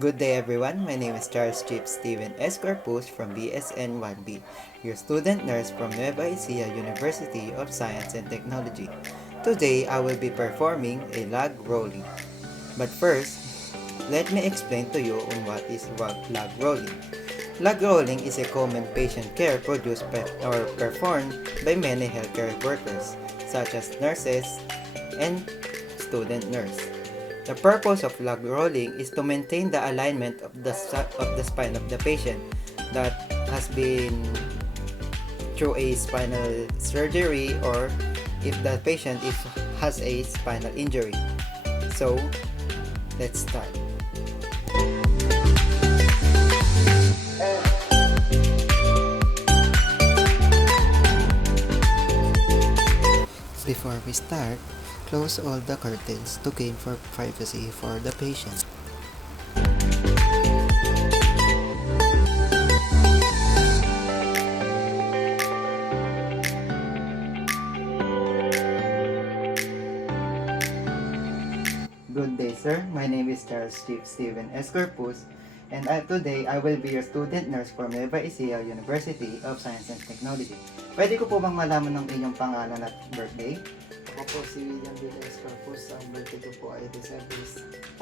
Good day everyone, my name is Charles Chief Steven S. Corpus from BSN 1B, your student nurse from Nueva Ecija University of Science and Technology. Today, I will be performing a log rolling. But first, let me explain to you on what is log rolling. Log rolling is a common patient care produced or performed by many healthcare workers, such as nurses and student nurse. The purpose of log rolling is to maintain the alignment of the spine of the patient that has been through a spinal surgery or if the patient has a spinal injury. So, let's start. Before we start, close all the curtains to gain for privacy for the patient. Good day, sir. My name is Charles Chief Steven S. Corpus, and today I will be your student nurse from Nueva Ecija University of Science and Technology. Pwede ko po bang malaman ng inyong pangalan at birthday? Ako po si William D. S. Corpus. Ang birthday ko po ay December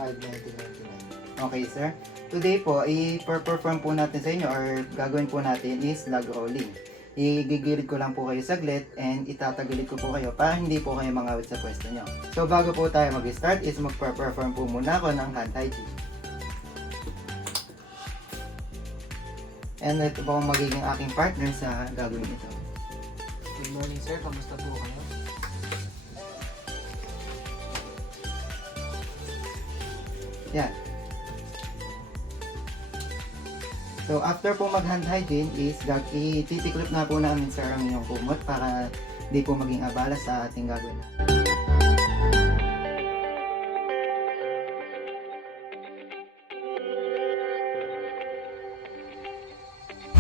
5, 1999. Okay, sir. Today po, i-perform po natin sa inyo or gagawin po natin is log rolling. Igigilid ko lang po kayo saglit and itatagilid ko po kayo para hindi po kayo mangawit sa pwesto nyo. So, bago po tayo mag-start is mag-perform po muna ako ng hand hygiene. And ito po ang magiging aking partner sa gagawin ito. Good morning, sir. Kamusta po kayo? Yan. So, after po mag-hand hygiene is ititiklop na po namin sir ang inyong kumot para di po maging abala sa ating gagawin.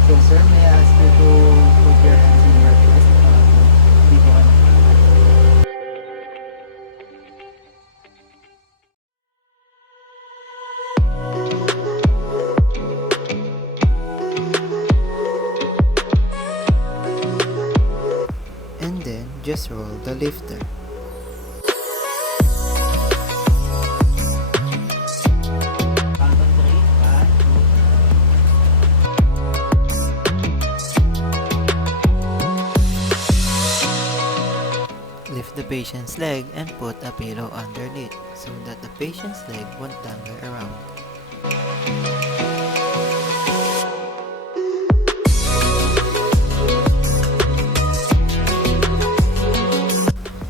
So, sir, may I ask you to put your hands in your chest para di po kayo. And then, just roll the lifter. Lift the patient's leg and put a pillow underneath so that the patient's leg won't dangle around.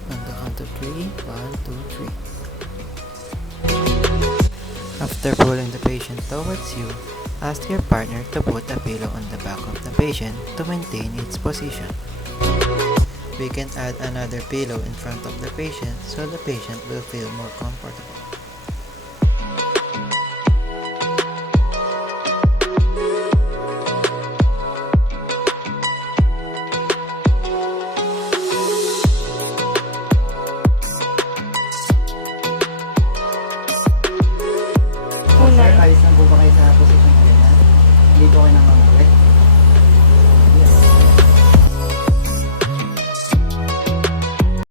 On the count of 3, 1, 2, 3. After pulling the patient towards you, ask your partner to put a pillow on the back of the patient to maintain its position. We can add another pillow in front of the patient so the patient will feel more comfortable.